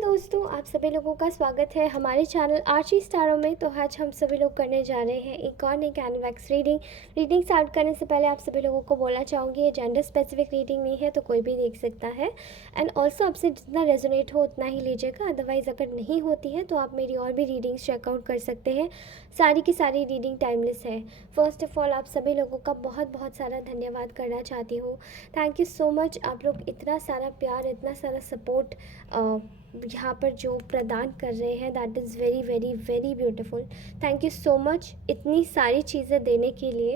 दोस्तों, आप सभी लोगों का स्वागत है हमारे चैनल आर्ची स्टारों में। तो आज हम सभी लोग करने जा रहे हैं एक एनिवैक्स रीडिंग स्टार्ट करने से पहले आप सभी लोगों को बोलना चाहूँगी ये जेंडर स्पेसिफिक रीडिंग नहीं है, तो कोई भी देख सकता है। एंड ऑल्सो आपसे जितना रेजोनेट हो उतना ही लीजिएगा, अदरवाइज़ अगर नहीं होती है तो आप मेरी और भी रीडिंग्स चेकआउट कर सकते हैं। सारी की सारी रीडिंग टाइमलेस है। फर्स्ट ऑफ ऑल आप सभी लोगों का बहुत बहुत सारा धन्यवाद करना चाहती हूँ। Thank you so much. आप लोग इतना सारा प्यार, इतना सारा सपोर्ट यहाँ पर जो प्रदान कर रहे हैं, that is very very very beautiful. Thank you so much इतनी सारी चीज़ें देने के लिए।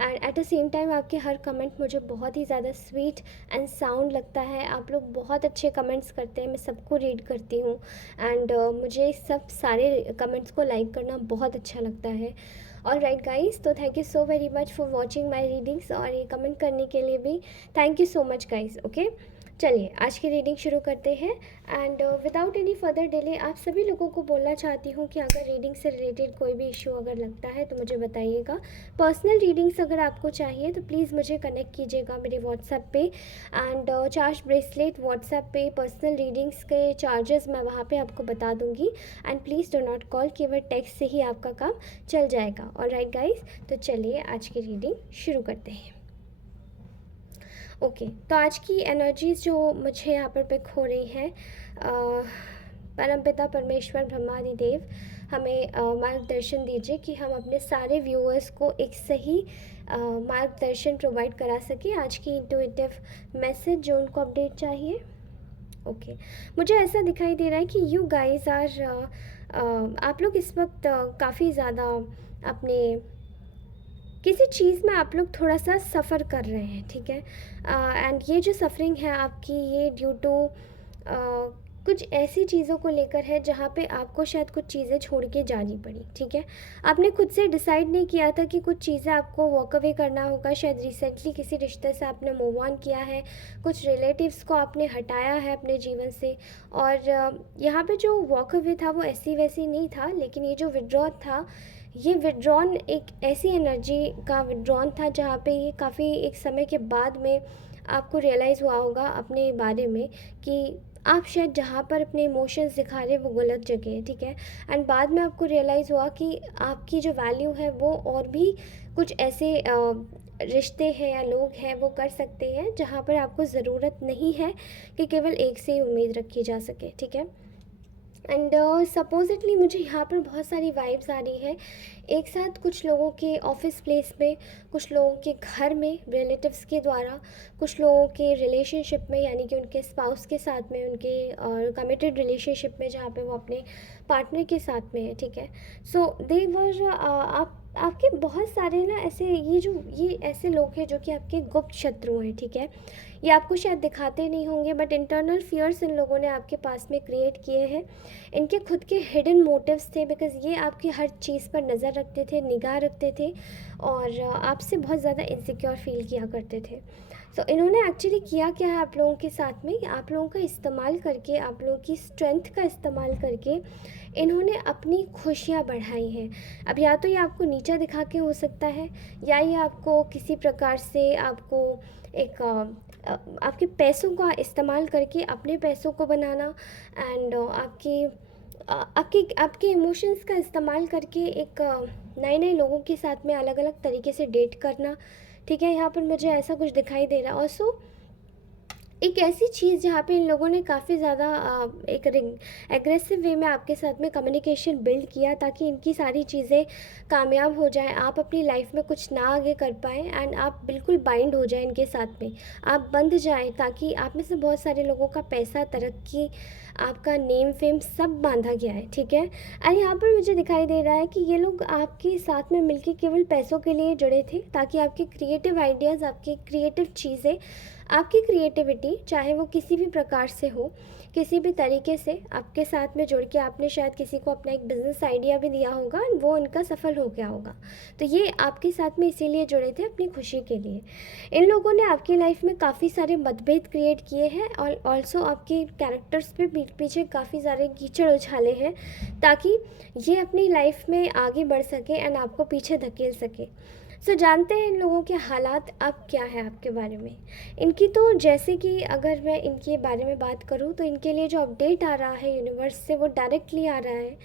And at the same time आपके हर कमेंट मुझे बहुत ही ज़्यादा स्वीट एंड साउंड लगता है। आप लोग बहुत अच्छे कमेंट्स करते हैं, मैं सबको रीड करती हूँ। एंड मुझे सब सारे कमेंट्स को लाइक करना बहुत अच्छा लगता है। ऑल राइट गाइज, तो thank you so very much for watching my readings, और ये कमेंट करने के लिए भी thank you so much guys. Okay, चलिए आज की रीडिंग शुरू करते हैं। And without any further delay आप सभी लोगों को बोलना चाहती हूँ कि अगर रीडिंग से रिलेटेड कोई भी इशू अगर लगता है तो मुझे बताइएगा। पर्सनल रीडिंग्स अगर आपको चाहिए तो प्लीज़ मुझे कनेक्ट कीजिएगा मेरे व्हाट्सएप पे। एंड चार्ज ब्रेसलेट व्हाट्सएप पे पर्सनल रीडिंग्स के चार्जेस मैं वहाँ पे आपको बता दूँगी। And please do not call, केवल टेक्स्ट से ही आपका काम चल जाएगा। ऑलराइट गाइज, तो चलिए आज की रीडिंग शुरू करते हैं। ओके, तो आज की एनर्जीज जो मुझे यहाँ पर पिक हो रही हैं, परमपिता परमेश्वर ब्रह्मादिदेव हमें मार्गदर्शन दीजिए कि हम अपने सारे व्यूअर्स को एक सही मार्गदर्शन प्रोवाइड करा सकें। आज की इंट्यूटिव मैसेज जो उनको अपडेट चाहिए। ओके, मुझे ऐसा दिखाई दे रहा है कि यू गाइज आर आप लोग इस वक्त काफ़ी ज़्यादा अपने किसी चीज़ में आप लोग थोड़ा सा सफ़र कर रहे हैं, ठीक है। एंड ये जो सफ़रिंग है आपकी, ये ड्यू टू कुछ ऐसी चीज़ों को लेकर है जहाँ पे आपको शायद कुछ चीज़ें छोड़ के जानी पड़ी, ठीक है। आपने खुद से डिसाइड नहीं किया था कि कुछ चीज़ें आपको वॉक अवे करना होगा। शायद रिसेंटली किसी रिश्ते से आपने मूव ऑन किया है, कुछ रिलेटिव्स को आपने हटाया है अपने जीवन से। और यहाँ पे जो वॉक अवे था वो ऐसी वैसी नहीं था, लेकिन ये जो विड्रॉ था, ये विड्रॉन एक ऐसी एनर्जी का विड्रॉन था जहाँ पे ये काफ़ी एक समय के बाद में आपको रियलाइज़ हुआ होगा अपने बारे में कि आप शायद जहाँ पर अपने इमोशंस दिखा रहे वो गलत जगह है, ठीक है। एंड बाद में आपको रियलाइज़ हुआ कि आपकी जो वैल्यू है वो और भी कुछ ऐसे रिश्ते हैं या लोग हैं वो कर सकते हैं जहाँ पर आपको ज़रूरत नहीं है कि केवल एक से ही उम्मीद रखी जा सके, ठीक है। एंड सपोजिटली मुझे यहाँ पर बहुत सारी वाइब्स आ रही है एक साथ, कुछ लोगों के ऑफिस प्लेस में, कुछ लोगों के घर में रिलेटिव्स के द्वारा, कुछ लोगों के रिलेशनशिप में यानी कि उनके स्पाउस के साथ में, उनके कमिटेड रिलेशनशिप में जहाँ पे वो अपने पार्टनर के साथ में है, ठीक है। सो दे वर आपके बहुत सारे ना ऐसे ये ऐसे लोग हैं जो कि आपके गुप्त शत्रु हैं, ठीक है। ये आपको शायद दिखाते नहीं होंगे, बट इंटरनल फियर्स इन लोगों ने आपके पास में क्रिएट किए हैं। इनके खुद के हिडन मोटिव्स थे, बिकॉज़ ये आपकी हर चीज़ पर नज़र रखते थे, निगाह रखते थे, और आपसे बहुत ज़्यादा इनसिक्योर फील किया करते थे। सो इन्होंने एक्चुअली किया क्या है आप लोगों के साथ में, आप लोगों का इस्तेमाल करके, आप लोगों की स्ट्रेंथ का इस्तेमाल करके इन्होंने अपनी खुशियाँ बढ़ाई हैं। अब या तो ये आपको नीचा दिखा के हो सकता है, या ये आपको किसी प्रकार से आपको एक आपके पैसों का इस्तेमाल करके अपने पैसों को बनाना, एंड आपके इमोशंस का इस्तेमाल करके एक नए नए लोगों के साथ में अलग अलग तरीके से डेट करना, ठीक है। यहाँ पर मुझे ऐसा कुछ दिखाई दे रहा है। ऑल्सो एक ऐसी चीज़ जहाँ पे इन लोगों ने काफ़ी ज़्यादा एक एग्रेसिव वे में आपके साथ में कम्युनिकेशन बिल्ड किया ताकि इनकी सारी चीज़ें कामयाब हो जाएं, आप अपनी लाइफ में कुछ ना आगे कर पाएँ, एंड आप बिल्कुल बाइंड हो जाएं इनके साथ में, आप बंध जाएं, ताकि आप में से बहुत सारे लोगों का पैसा, तरक्की, आपका नेम फेम सब बांधा गया है, ठीक है। एंड यहाँ पर मुझे दिखाई दे रहा है कि ये लोग आपके साथ में मिलके केवल पैसों के लिए जुड़े थे, ताकि आपके क्रिएटिव आइडियाज़, आपकी क्रिएटिव चीज़ें, आपकी क्रिएटिविटी चाहे वो किसी भी प्रकार से हो, किसी भी तरीके से आपके साथ में जुड़ के आपने शायद किसी को अपना एक बिज़नेस आइडिया भी दिया होगा, वो उनका सफल हो गया होगा। तो ये आपके साथ में इसीलिए जुड़े थे अपनी खुशी के लिए। इन लोगों ने आपकी लाइफ में काफ़ी सारे मतभेद क्रिएट किए हैं, और ऑल्सो आपके कैरेक्टर्स पे पीछे काफ़ी सारे कीचड़ उछाले हैं, ताकि ये अपनी लाइफ में आगे बढ़ सके एंड आपको पीछे धकेल सके। सो जानते हैं इन लोगों के हालात अब क्या है आपके बारे में। इनकी तो जैसे कि अगर मैं इनके बारे में बात करूँ तो इनके लिए जो अपडेट आ रहा है यूनिवर्स से वो डायरेक्टली आ रहा है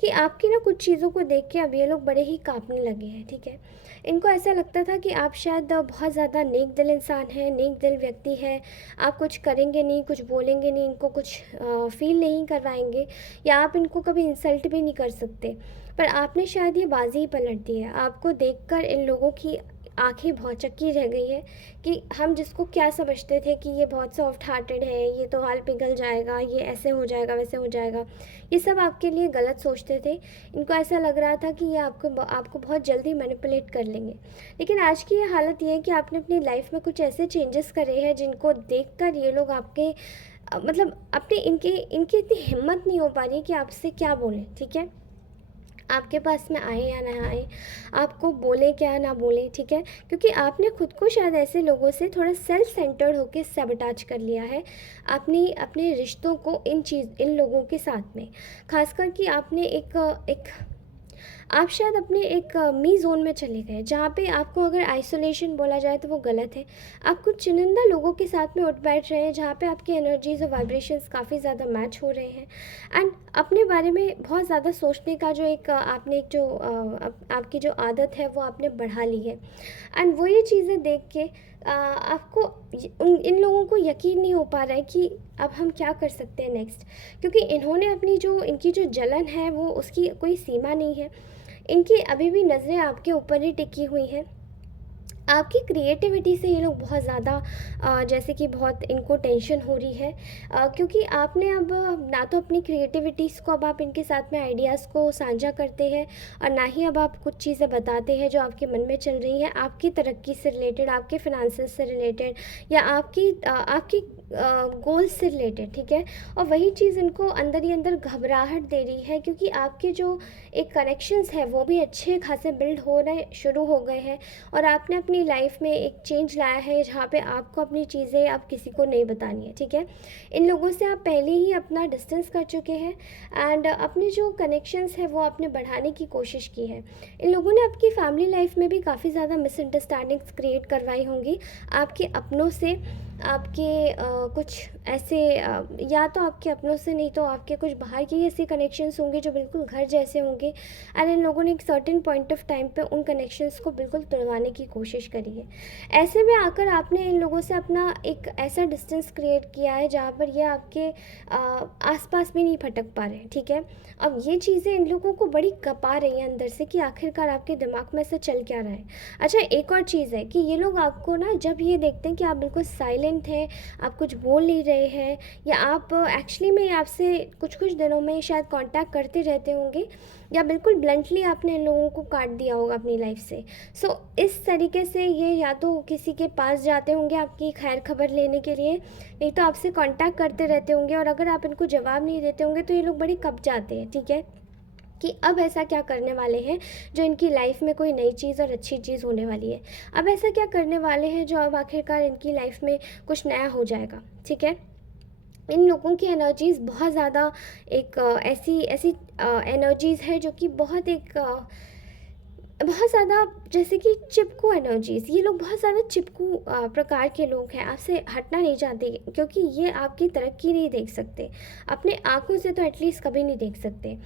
कि आपकी ना कुछ चीज़ों को देख के अब ये लोग बड़े ही काँपने लगे हैं, ठीक है। इनको ऐसा लगता था कि आप शायद बहुत ज़्यादा नेक दिल इंसान हैं, नेक दिल व्यक्ति हैं, आप कुछ करेंगे नहीं, कुछ बोलेंगे नहीं, इनको कुछ फ़ील नहीं करवाएँगे या आप इनको कभी इंसल्ट भी नहीं कर सकते। पर आपने शायद ये बाज़ी ही पलट दी है। आपको देखकर इन लोगों की आँखें भौचक्की रह गई हैं कि हम जिसको क्या समझते थे कि ये बहुत सॉफ्ट हार्टेड है, ये तो हाल पिघल जाएगा, ये ऐसे हो जाएगा, वैसे हो जाएगा। ये सब आपके लिए गलत सोचते थे। इनको ऐसा लग रहा था कि ये आपको बहुत जल्दी मैनिपुलेट कर लेंगे। लेकिन आज की ये हालत ये है कि आपने अपनी लाइफ़ में कुछ ऐसे चेंजेस करे हैं जिनको देखकर ये लोग आपके मतलब अपने इनकी इनकी इतनी हिम्मत नहीं हो पा रही कि आपसे क्या बोलें, ठीक है? आपके पास में आए या ना आए, आपको बोले क्या ना बोले, ठीक है? क्योंकि आपने खुद को शायद ऐसे लोगों से थोड़ा सेल्फ सेंटर्ड होके सैबोटाज कर लिया है, अपनी अपने रिश्तों को इन लोगों के साथ में। ख़ासकर कि आपने एक आप शायद अपने एक मी ज़ोन में चले गए, जहाँ पे आपको अगर आइसोलेशन बोला जाए तो वो गलत है। आप कुछ चुनिंदा लोगों के साथ में उठ बैठ रहे हैं, जहाँ पे आपकी एनर्जीज़ और वाइब्रेशंस काफ़ी ज़्यादा मैच हो रहे हैं एंड अपने बारे में बहुत ज़्यादा सोचने का जो आपने एक जो आपकी जो आदत है वो आपने बढ़ा ली है एंड वो ये चीज़ें देख के आपको इन लोगों को यकीन नहीं हो पा रहा है कि अब हम क्या कर सकते हैं नेक्स्ट, क्योंकि इन्होंने अपनी जो इनकी जो जलन है वो उसकी कोई सीमा नहीं है। इनकी अभी भी नज़रें आपके ऊपर ही टिकी हुई हैं। आपकी क्रिएटिविटी से ये लोग बहुत ज़्यादा जैसे कि बहुत इनको टेंशन हो रही है, क्योंकि आपने अब ना तो अपनी क्रिएटिविटीज़ को अब आप इनके साथ में आइडियाज़ को साझा करते हैं और ना ही अब आप कुछ चीज़ें बताते हैं जो आपके मन में चल रही हैं आपकी तरक्की से रिलेटेड, आपके फिनेंसेस से रिलेटेड या आपकी गोल्स से रिलेटेड, ठीक है। और वही चीज़ इनको अंदर ही अंदर घबराहट दे रही है, क्योंकि आपके जो एक कनेक्शंस है वो भी अच्छे खासे बिल्ड हो रहे शुरू हो गए हैं और आपने अपनी लाइफ में एक चेंज लाया है जहाँ पे आपको अपनी चीज़ें अब किसी को नहीं बतानी है, ठीक है। इन लोगों से आप पहले ही अपना डिस्टेंस कर चुके हैं एंड अपने जो कनेक्शंस है वो आपने बढ़ाने की कोशिश की है। इन लोगों ने आपकी फैमिली लाइफ में भी काफ़ी ज़्यादा मिसअंडरस्टैंडिंग्स क्रिएट करवाई होंगी आपके अपनों से, आपके कुछ ऐसे या तो आपके अपनों से नहीं तो आपके कुछ बाहर के ऐसे कनेक्शंस होंगे जो बिल्कुल घर जैसे होंगे एंड इन लोगों ने एक सर्टेन पॉइंट ऑफ टाइम पे उन कनेक्शंस को बिल्कुल तोड़वाने की कोशिश करी है। ऐसे में आकर आपने इन लोगों से अपना एक ऐसा डिस्टेंस क्रिएट किया है जहाँ पर ये आपके आसपास भी नहीं भटक पा रहे हैं, ठीक है। अब ये चीज़ें इन लोगों को बड़ी कपा रही हैं अंदर से कि आखिरकार आपके दिमाग में से चल क्या रहा है। अच्छा, एक और चीज़ है कि ये लोग आपको ना जब ये देखते हैं कि आप बिल्कुल साइलेंट हैं, आप कुछ बोल नहीं रहे हैं या आप एक्चुअली में आपसे कुछ कुछ दिनों में शायद कांटेक्ट करते रहते होंगे या बिल्कुल ब्लंटली आपने इन लोगों को काट दिया होगा अपनी लाइफ से। सो इस तरीके से ये या तो किसी के पास जाते होंगे आपकी खैर खबर लेने के लिए, नहीं तो आपसे कांटेक्ट करते रहते होंगे और अगर आप इनको जवाब नहीं देते होंगे तो ये लोग बड़े कब जाते हैं, ठीक है, कि अब ऐसा क्या करने वाले हैं जो इनकी लाइफ में कोई नई चीज़ और अच्छी चीज़ होने वाली है। अब ऐसा क्या करने वाले हैं जो अब आखिरकार इनकी लाइफ में कुछ नया हो जाएगा, ठीक है। इन लोगों की एनर्जीज़ बहुत ज़्यादा एक ऐसी ऐसी एनर्जीज़ है जो कि बहुत ज़्यादा जैसे कि चिपकू एनर्जीज़, ये लोग बहुत ज़्यादा चिपकू प्रकार के लोग हैं, आपसे हटना नहीं चाहते क्योंकि ये आपकी तरक्की नहीं देख सकते, अपने आँखों से तो एटलीस्ट कभी नहीं देख सकते।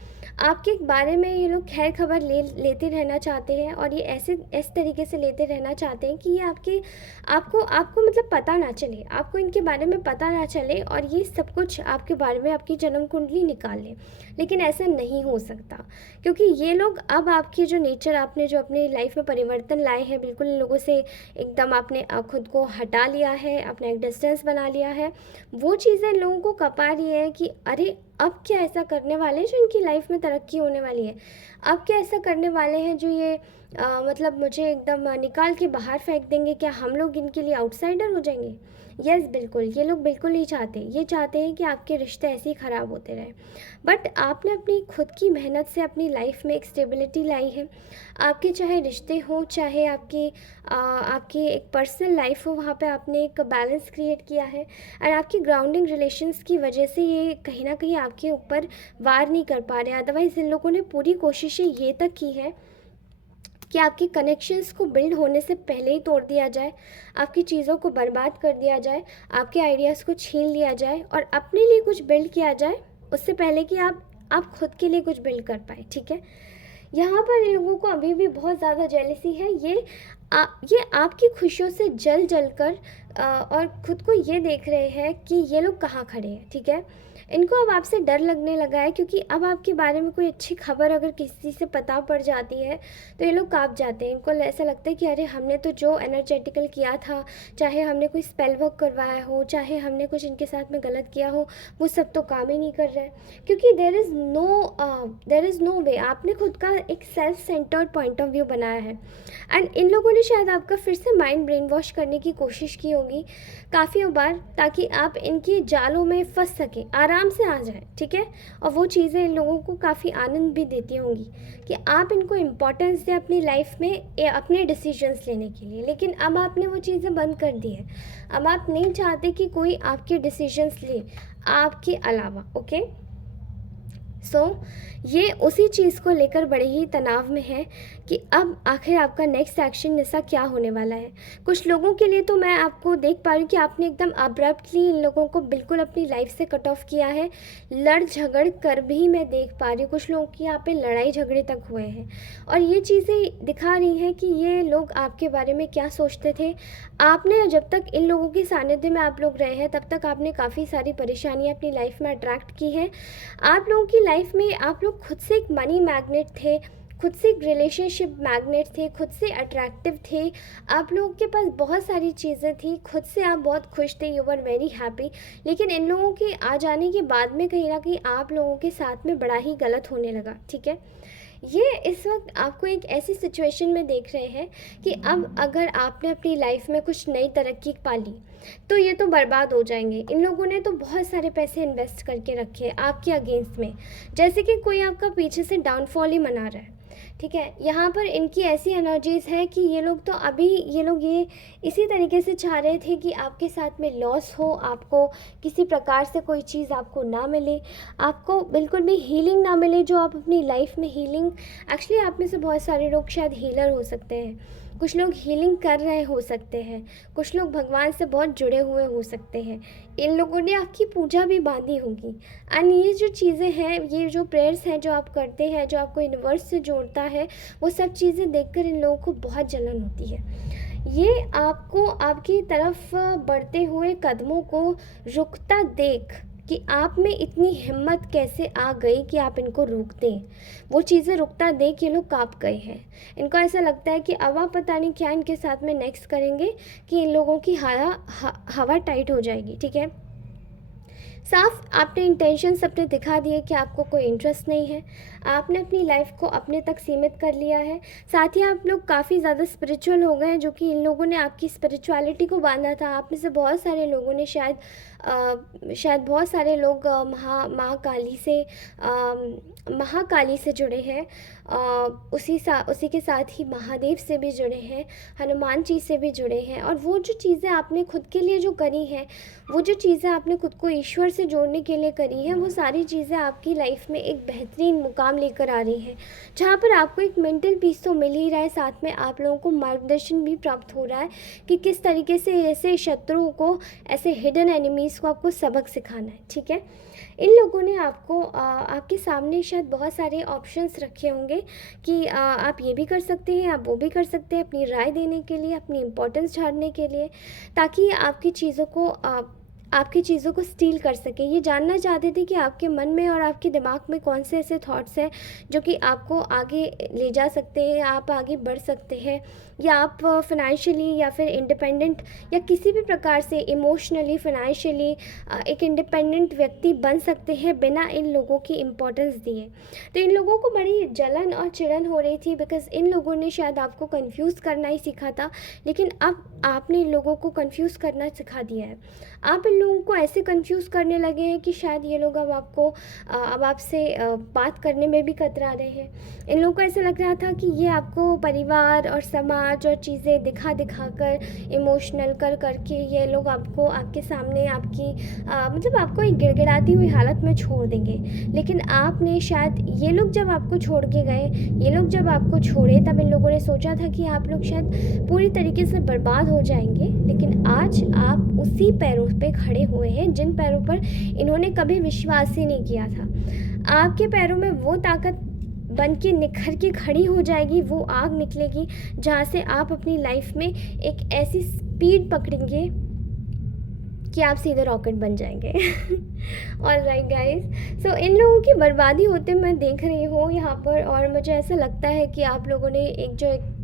आपके बारे में ये लोग खैर खबर लेते रहना चाहते हैं और ये इस तरीके से लेते रहना चाहते हैं कि ये आपको आपको मतलब पता ना चले, आपको इनके बारे में पता ना चले और ये सब कुछ आपके बारे में आपकी जन्म कुंडली निकाल लें। लेकिन ऐसा नहीं हो सकता, क्योंकि ये लोग अब आपकी जो नेचर आपने जो अपनी लाइफ में परिवर्तन लाए हैं, बिल्कुल इन लोगों से एकदम आपने खुद को हटा लिया है, अपना एक डिस्टेंस बना लिया है। वो चीज़ें इन लोगों को कपा रही है कि अरे अब क्या ऐसा करने वाले हैं जो इनकी लाइफ में तरक्की होने वाली है, अब क्या ऐसा करने वाले हैं जो ये मतलब मुझे एकदम निकाल के बाहर फेंक देंगे, क्या हम लोग इनके लिए आउटसाइडर हो जाएंगे। यस, बिल्कुल, ये लोग बिल्कुल नहीं चाहते, ये चाहते हैं कि आपके रिश्ते ऐसे ही ख़राब होते रहें। बट आपने अपनी खुद की मेहनत से अपनी लाइफ में एक स्टेबिलिटी लाई है। आपके चाहे रिश्ते हों, चाहे आपकी एक पर्सनल लाइफ हो, वहाँ पे आपने एक बैलेंस क्रिएट किया है और आपकी ग्राउंडिंग रिलेशंस की वजह से ये कहीं ना कहीं आपके ऊपर वार नहीं कर पा रहे। अदरवाइज़ इन लोगों ने पूरी कोशिशें ये तक की है कि आपके कनेक्शंस को बिल्ड होने से पहले ही तोड़ दिया जाए, आपकी चीज़ों को बर्बाद कर दिया जाए, आपके आइडियाज़ को छीन लिया जाए और अपने लिए कुछ बिल्ड किया जाए उससे पहले कि आप खुद के लिए कुछ बिल्ड कर पाए, ठीक है। यहाँ पर इन लोगों को अभी भी बहुत ज़्यादा जेलसी है। ये आपकी खुशियों से जल जल कर और ख़ुद को ये देख रहे हैं कि ये लोग कहाँ खड़े हैं, ठीक है। इनको अब आपसे डर लगने लगा है, क्योंकि अब आपके बारे में कोई अच्छी खबर अगर किसी से पता पड़ जाती है तो ये लोग काँप जाते हैं। इनको ऐसा लगता है कि अरे हमने तो जो एनर्जेटिकल किया था, चाहे हमने कोई स्पेल वर्क करवाया हो, चाहे हमने कुछ इनके साथ में गलत किया हो, वो सब तो काम ही नहीं कर रहा है, क्योंकि देर इज़ नो वे। आपने खुद का एक self centred point of view बनाया है एंड इन लोगों ने शायद आपका फिर से माइंड ब्रेन वॉश करने की कोशिश की होगी काफ़ी बार, ताकि आप इनके जालों में फंस सकें, आराम से आ जाएं, ठीक है। और वो चीज़ें इन लोगों को काफ़ी आनंद भी देती होंगी कि आप इनको इम्पोर्टेंस दें अपनी लाइफ में अपने डिसीजंस लेने के लिए। लेकिन अब आपने वो चीज़ें बंद कर दी है। अब आप नहीं चाहते कि कोई आपके डिसीजंस ले आपके अलावा, ओके। ये उसी चीज़ को लेकर बड़े ही तनाव में है कि अब आखिर आपका नेक्स्ट एक्शन ऐसा क्या होने वाला है। कुछ लोगों के लिए तो मैं आपको देख पा रही हूँ कि आपने एकदम अब्रप्टली इन लोगों को बिल्कुल अपनी लाइफ से कट ऑफ किया है। लड़ झगड़ कर भी मैं देख पा रही हूँ कुछ लोगों की यहाँ पे लड़ाई झगड़े तक हुए हैं, और ये चीज़ें दिखा रही हैं कि ये लोग आपके बारे में क्या सोचते थे। आपने जब तक इन लोगों के सानिध्य में आप लोग रहे हैं तब तक आपने काफ़ी सारी परेशानियाँ अपनी लाइफ में अट्रैक्ट की हैं। आप लोगों की लाइफ में आप लोग खुद से एक मनी मैग्नेट थे, खुद से एक रिलेशनशिप मैग्नेट थे, खुद से अट्रैक्टिव थे, आप लोगों के पास बहुत सारी चीज़ें थी, खुद से आप बहुत खुश थे, यू वर वेरी हैप्पी। लेकिन इन लोगों के आ जाने के बाद में कहीं ना कहीं आप लोगों के साथ में बड़ा ही गलत होने लगा, ठीक है। ये इस वक्त आपको एक ऐसी सिचुएशन में देख रहे हैं कि अब अगर आपने अपनी लाइफ में कुछ नई तरक्की पा ली तो ये तो बर्बाद हो जाएंगे। इन लोगों ने तो बहुत सारे पैसे इन्वेस्ट करके रखे हैं आपके अगेंस्ट में, जैसे कि कोई आपका पीछे से डाउनफॉल ही मना रहा है, ठीक है। यहाँ पर इनकी ऐसी एनर्जीज़ है कि ये लोग ये इसी तरीके से चाह रहे थे कि आपके साथ में लॉस हो, आपको किसी प्रकार से कोई चीज़ आपको ना मिले, आपको बिल्कुल भी हीलिंग ना मिले जो आप अपनी लाइफ में हीलिंग। एक्चुअली आप में से बहुत सारे लोग शायद हीलर हो सकते हैं, कुछ लोग हीलिंग कर रहे हो सकते हैं, कुछ लोग भगवान से बहुत जुड़े हुए हो सकते हैं। इन लोगों ने आपकी पूजा भी बांधी होगी एंड ये जो चीज़ें हैं, ये जो प्रेयर्स हैं जो आप करते हैं, जो आपको यूनिवर्स से जोड़ता है, वो सब चीज़ें देखकर इन लोगों को बहुत जलन होती है। ये आपको आपकी तरफ बढ़ते हुए कदमों को रुकता देख कि आप में इतनी हिम्मत कैसे आ गई कि आप इनको रोक दें, वो चीज़ें रुकता देख ये लोग काँप गए हैं। इनको ऐसा लगता है कि अब आप पता नहीं क्या इनके साथ में नेक्स्ट करेंगे कि इन लोगों की हवा टाइट हो जाएगी, ठीक है। साफ आपने इंटेंशंस अपने दिखा दिए कि आपको कोई इंटरेस्ट नहीं है, आपने अपनी लाइफ को अपने तक सीमित कर लिया है। साथ ही आप लोग काफ़ी ज़्यादा स्पिरिचुअल हो गए हैं, जो कि इन लोगों ने आपकी स्पिरिचुअलिटी को बांधा था। आप में से बहुत सारे लोगों ने शायद बहुत सारे लोग महाकाली से जुड़े हैं, उसी के साथ ही महादेव से भी जुड़े हैं, हनुमान जी से भी जुड़े हैं। और वो जो चीज़ें आपने खुद के लिए जो करी हैं, वो जो चीज़ें आपने खुद को ईश्वर से जोड़ने के लिए करी हैं, वो सारी चीज़ें आपकी लाइफ में एक बेहतरीन मुकाम लेकर आ रही हैं, जहाँ पर आपको एक मेंटल पीस तो मिल ही रहा है, साथ में आप लोगों को मार्गदर्शन भी प्राप्त हो रहा है कि किस तरीके से ऐसे शत्रुओं को, ऐसे हिडन एनिमीज़ को आपको सबक सिखाना है, ठीक है। इन लोगों ने आपको आपके सामने शायद बहुत सारे ऑप्शंस रखे होंगे कि आप ये भी कर सकते हैं, आप वो भी कर सकते हैं, अपनी राय देने के लिए, अपनी इम्पोर्टेंस झाड़ने के लिए, ताकि आपकी चीज़ों को स्टील कर सके। ये जानना चाहते थे कि आपके मन में और आपके दिमाग में कौन से ऐसे थॉट्स हैं जो कि आपको आगे ले जा सकते हैं, आप आगे बढ़ सकते हैं, या आप फाइनेंशियली या फिर इंडिपेंडेंट या किसी भी प्रकार से इमोशनली, फाइनेंशियली एक इंडिपेंडेंट व्यक्ति बन सकते हैं बिना इन लोगों की इम्पोर्टेंस दिए। तो इन लोगों को बड़ी जलन और चिड़न हो रही थी, बिकॉज़ इन लोगों ने शायद आपको कंफ्यूज करना ही सीखा था, लेकिन अब आपने इन लोगों को कंफ्यूज करना सिखा दिया है। आप इन लोगों को ऐसे कंफ्यूज करने लगे हैं कि शायद ये लोग अब आपसे बात करने में भी कतरा रहे हैं। इन लोगों को ऐसा लग रहा था कि ये आपको परिवार और समाज और चीज़ें दिखा दिखा कर, इमोशनल कर करके ये लोग आपको आपके सामने मतलब आपको एक गिड़गिड़ाती हुई हालत में छोड़ देंगे। लेकिन आपने शायद, ये लोग जब आपको छोड़ के गए, ये लोग जब आपको छोड़े, तब इन लोगों ने सोचा था कि आप लोग शायद पूरी तरीके से बर्बाद हो जाएंगे। लेकिन आज आप उसी पैरों पे खड़े हुए हैं जिन पैरों पर इन्होंने कभी विश्वास ही नहीं किया था। आपके पैरों में वो ताकत बन के निखर के खड़ी हो जाएगी, वो आग निकलेगी जहाँ से आप अपनी लाइफ में एक ऐसी स्पीड पकड़ेंगे कि आप सीधे रॉकेट बन जाएंगे। ऑलराइट गाइस, सो इन लोगों की बर्बादी होते मैं देख रही हूँ यहाँ पर, और मुझे ऐसा लगता है कि आप लोगों ने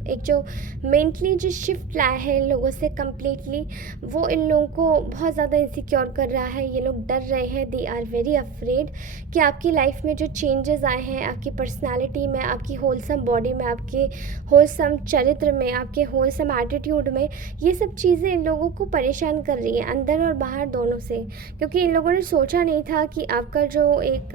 एक जो मेंटली जो शिफ्ट लाया है इन लोगों से कम्प्लीटली, वो इन लोगों को बहुत ज़्यादा इनसिक्योर कर रहा है। ये लोग डर रहे हैं, दे आर वेरी अफ्रेड कि आपकी लाइफ में जो चेंजेस आए हैं, आपकी पर्सनालिटी में, आपकी होलसम बॉडी में, आपके होलसम चरित्र में, आपके होलसम एटीट्यूड में, ये सब चीज़ें इन लोगों को परेशान कर रही हैं अंदर और बाहर दोनों से। क्योंकि इन लोगों ने सोचा नहीं था कि आपका जो एक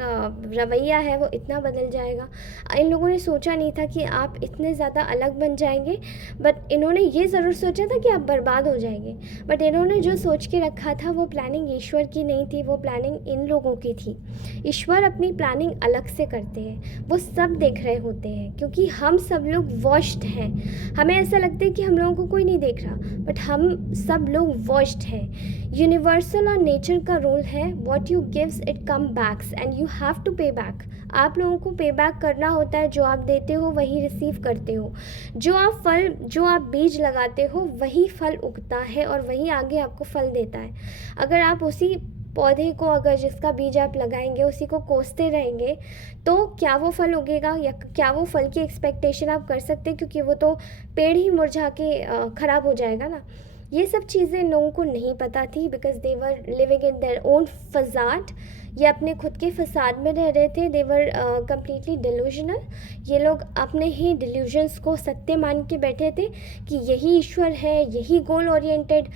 रवैया है वो इतना बदल जाएगा। इन लोगों ने सोचा नहीं था कि आप इतने ज़्यादा अलग बन जाएंगे। बट इन्होंने ये ज़रूर सोचा था कि आप बर्बाद हो जाएंगे। बट इन्होंने जो सोच के रखा था वो प्लानिंग ईश्वर की नहीं थी, वो प्लानिंग इन लोगों की थी। ईश्वर अपनी प्लानिंग अलग से करते हैं, वो सब देख रहे होते हैं। क्योंकि हम सब लोग वॉच्ड हैं। हमें ऐसा लगता है कि हम लोगों को कोई नहीं देख रहा, बट हम सब लोग वॉच्ड हैं। यूनिवर्सल और नेचर का रोल है, what you gives it come backs and you have to pay back. आप लोगों को पे बैक करना होता है। जो आप देते हो वही रिसीव करते हो। जो आप बीज लगाते हो वही फल उगता है और वही आगे आपको फल देता है। अगर आप उसी पौधे को, अगर जिसका बीज आप लगाएंगे उसी को कोसते रहेंगे, तो क्या वो फल उगेगा या क्या वो फल की एक्सपेक्टेशन आप कर सकते हैं? क्योंकि वो तो पेड़ ही मुरझा के ख़राब हो जाएगा ना। ये सब चीज़ें लोगों को नहीं पता थी, because they were living in their own फसाद। ये अपने खुद के फसाद में रह रहे थे। दे वर कम्प्लीटली डिल्यूजनल। ये लोग अपने ही डिल्यूजन्स को सत्य मान के बैठे थे कि यही ईश्वर है, यही गोल ओरिएंटेड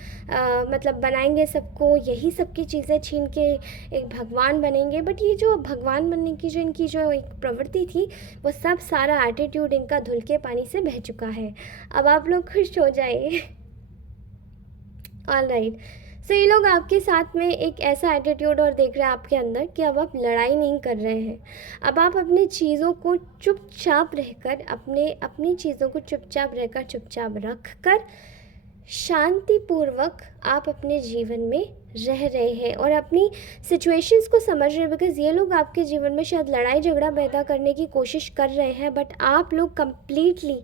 मतलब बनाएंगे सबको, यही सबकी चीज़ें छीन के एक भगवान बनेंगे। बट ये जो भगवान बनने की जो इनकी जो एक प्रवृत्ति थी, वो सब सारा एटीट्यूड इनका धुल के पानी से बह चुका है। अब आप लोग खुश हो जाइए। ऑलराइट, सो ये लोग आपके साथ में एक ऐसा एटीट्यूड और देख रहे हैं आपके अंदर कि अब आप लड़ाई नहीं कर रहे हैं। अब आप अपनी चीज़ों को चुपचाप रहकर, अपनी चीज़ों को चुपचाप रहकर, चुपचाप रख कर, शांतिपूर्वक आप अपने जीवन में रह रहे हैं और अपनी सिचुएशंस को समझ रहे हैं। बिकॉज़ ये लोग आपके जीवन में शायद लड़ाई झगड़ा पैदा करने की कोशिश कर रहे हैं, बट आप लोग कम्प्लीटली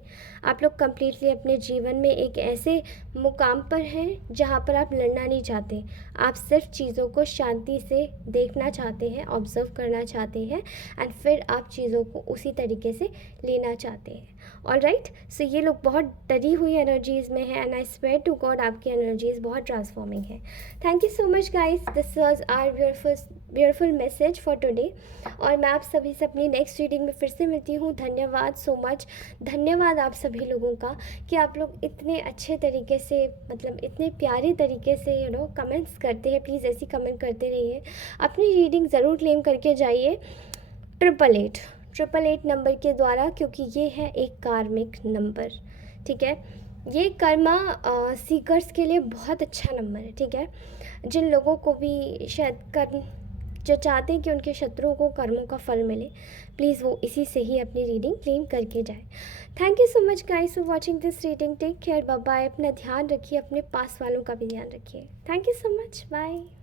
अपने जीवन में एक ऐसे मुकाम पर हैं जहाँ पर आप लड़ना नहीं चाहते। आप सिर्फ चीज़ों को शांति से देखना चाहते हैं, ऑब्ज़र्व करना चाहते हैं, एंड फिर आप चीज़ों को उसी तरीके से लेना चाहते हैं। ऑलराइट, सो ये लोग बहुत डरी हुई एनर्जीज़ में है, and I swear to God आपकी एनर्जीज़ बहुत ट्रांसफॉर्मिंग है। Thank you so much guys, this was our beautiful message for today. और मैं आप सभी से अपनी नेक्स्ट रीडिंग में फिर से मिलती हूँ। धन्यवाद सो मच, धन्यवाद आप सभी लोगों का कि आप लोग इतने अच्छे तरीके से, मतलब इतने प्यारे तरीके से कमेंट्स करते हैं। प्लीज़ ऐसी कमेंट करते रहिए। अपनी रीडिंग ज़रूर क्लेम करके जाइए 888 नंबर के द्वारा, क्योंकि ये है एक कार्मिक नंबर। ठीक है, ये कर्मा सीकर्स के लिए बहुत अच्छा नंबर है। ठीक है, जिन लोगों को भी शायद कर्म, जो चाहते हैं कि उनके शत्रुओं को कर्मों का फल मिले, प्लीज़ वो इसी से ही अपनी रीडिंग क्लेम करके जाए। Thank you so much guys for watching this reading. Take care, bye bye. अपना ध्यान रखिए, अपने पास वालों का भी ध्यान रखिए। Thank you so much, bye.